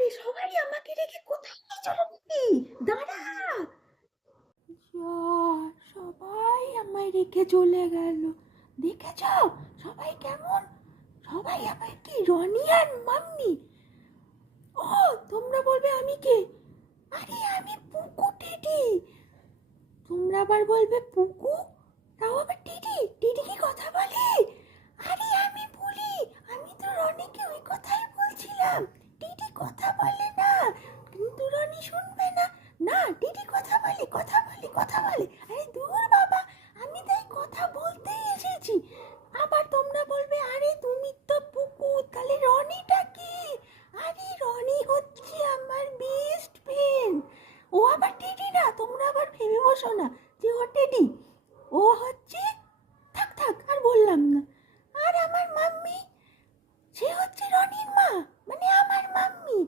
আরে সবাই আমাকে রেখে কোথায় নিয়ে চলে গেলি? দাঁড়া। যা, সবাই আমায় রেখে চলে গেল। দেখেছ সবাই কেমন? সবাই আমায় কি রনি আর মাম্মি। ও, তোমরা বলবে আমি কে? আরে আমি পুকু টিটি। তোমরা আবার বলবে পুকু, তাও আবার টিটি। টিটি কি কথা বলে? আরে আমি বলি, আমি তো রনিকে ওই কথাই বলছিলাম। টিটি কথা বলে না, কিন্তু রনি শুনবে না। না, টিটি কথা বলে, কথা বলে, কথা বলে। আরে দূর বাবা, আমি তাই কথা বলতেই এসেছি। আবার তোমরা বলবে আরে তুমি তো পুকু, তাহলে রনিটা কি? আরে রনি হচ্ছে আমার বেস্ট ফ্রেন্ড। ও আবার টেডি না, তোমরা আবার ভেবে বসো না যে ও টেডি। ও হচ্ছে, থাক থাক আর বললাম না। আর আমার মাম্মি, সে হচ্ছে রনির মা, মানে আমার মাম্মি।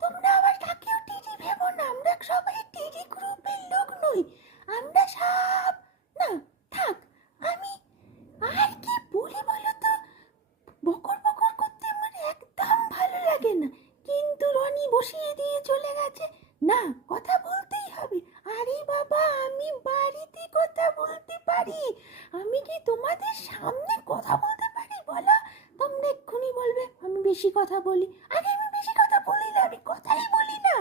তোমরা আবার তাকেও টেডি ভেবো না, আমরা সবাই টেডি গ্রুপের লোক নই। আমরা সব, না থাক, আমি আর কি বলি বলো তো। বকর বকর করতে আমার একদম ভালো লাগে না, কিন্তু রনি বসিয়ে দিয়ে চলে গেছে। না, কথা বলতেই হবে। আরে বাবা, আমি বাড়িতে কথা বলতে পারি, আমি কি তোমাদের সামনে কথা বলতে পারি বলো? তোমরা এক্ষুনি বলবে আমি বেশি কথা বলি। আরে আমি বেশি কথা বলি না, আমি কথাই বলি না।